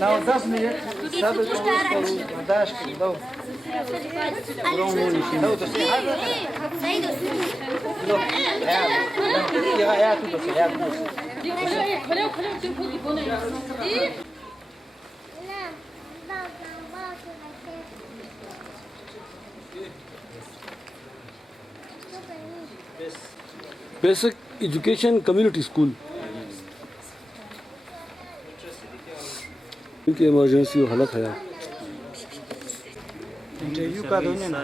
Não, 10 minutos. Sabe como dash que dou. Não, tu sei. Não, é tudo assim, é tudo assim. Basic education community school क्योंकि emergency हालत है interview का दो ना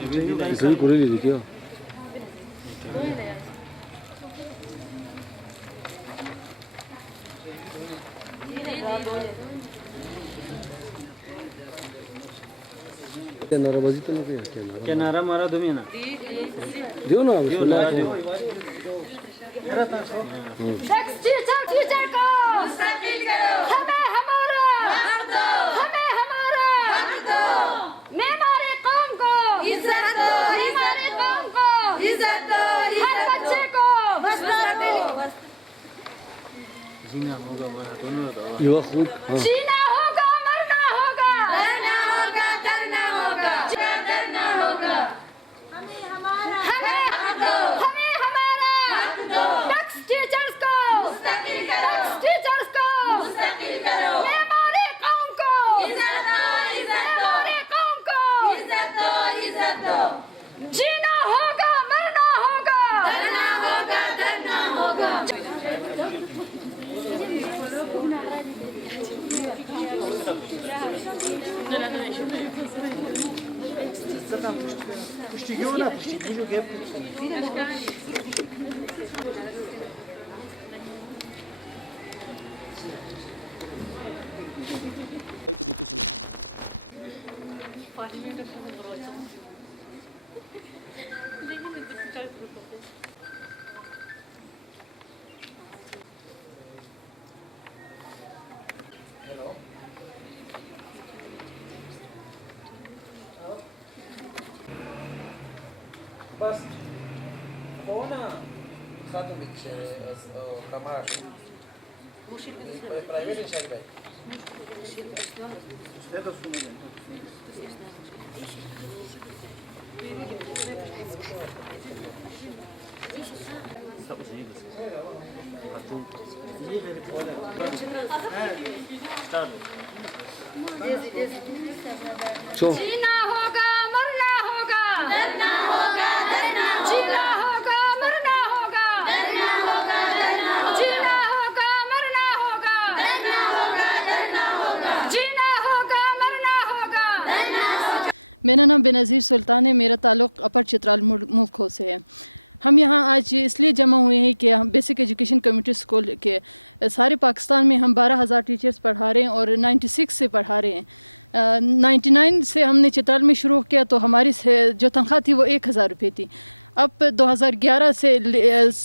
interview कर लीजिए क्या नाराबाजी तो नहीं क्या नारा मारा दो ना दियो ना बिस्मिल्लाह टीचर को मुस्तकिल करो हमें हमारा हक दो हमें हमारा हक दो मेरे कौम को इज्जत दो हमारे कौम को इज्जत दो हर बच्चे को मुस्तकिल जीना होगा युवा खूब जीना होगा मरना होगा डरना होगा डरना होगा डरना होगा हमें हमारा हक दो हमें हमारा हक दो टैक्स टीचर्स को मुस्तकिल करो टीचर्स को मुस्तकिल करो हमारे कौम को इज्जत दो हमारे कौम को इज्जत दो जीना होगा मरना होगा डरना होगा بس هنا خاتمك كماش برايفت ان شاء الله जीना होगा मरना होगा डरना होगा जीना होगा मरना होगा डरना होगा जीना होगा मरना होगा डरना होगा जीना होगा मरना होगा मेरा नाम बेनज़ीर सुल्तान है। मेरा ताल्लुक़ अपर चित्राल मुल्कों से है। हम यहाँ आज इसलिए जमा हुए हैं कि हम बेसिक एजुकेशन कम्युनिटी स्कूल के सारे पाकिस्तान में हम 12,000 टीचर्स पढ़ा रहे हैं और 96 से पढ़ा रहे हैं। 99 से हमने चित्राल में शुरू किया तो हमारी जो तनख्वाह थी वो 1,000 रुपये थी। अब 2011 से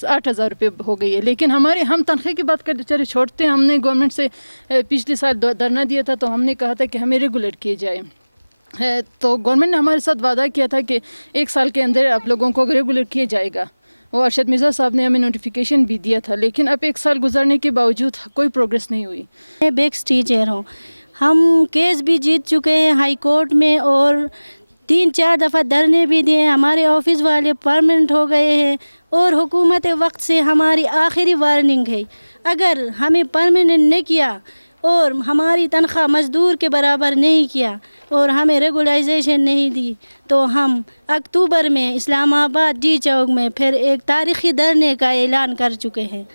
8,000 रुपये हो गई है। लेकिन हम तनख्वाह की बात कर चले छोड़ते हैं। हमने गवर्नमेंट से पिछले साल धरना दिया था तो हमने कहा था कि हमें रेगुलर किए जाए। तो गवर्नमेंट ने हमारे साथ वादा किया था कि 1 साल के अंदर आप लोगों को रेगुलर किया जाएगा। वो अरशद मिर्ज़ा साहब ने हमें नोटिफिकेशन भी दिया था, लेकिन अब 1 साल गुजरने के बावजूद कोई प्रोग्रेस नहीं हुई। मैं बेक्स टीचर हूँ। हम केस भी जीत चुके हैं हाई कोर्ट में और 3-4 दफ़ा धरने भी दिए। हमारे ऑफिस वाले परमानेंट हो गए हैं और हुकूमत वक्त से हमारी आखिरी वार्निंग है, अगर हमें परमानेंट नहीं किया और हमारी तनख्वाह मज़दूर के बराबर नहीं किया और हमें रेगुलाइजेशन नहीं दी तो हम अक्टूबर में इस्लामाबाद डी चौक में फिर एक तारीख़ी धरने का ऐलान कर चुके हैं।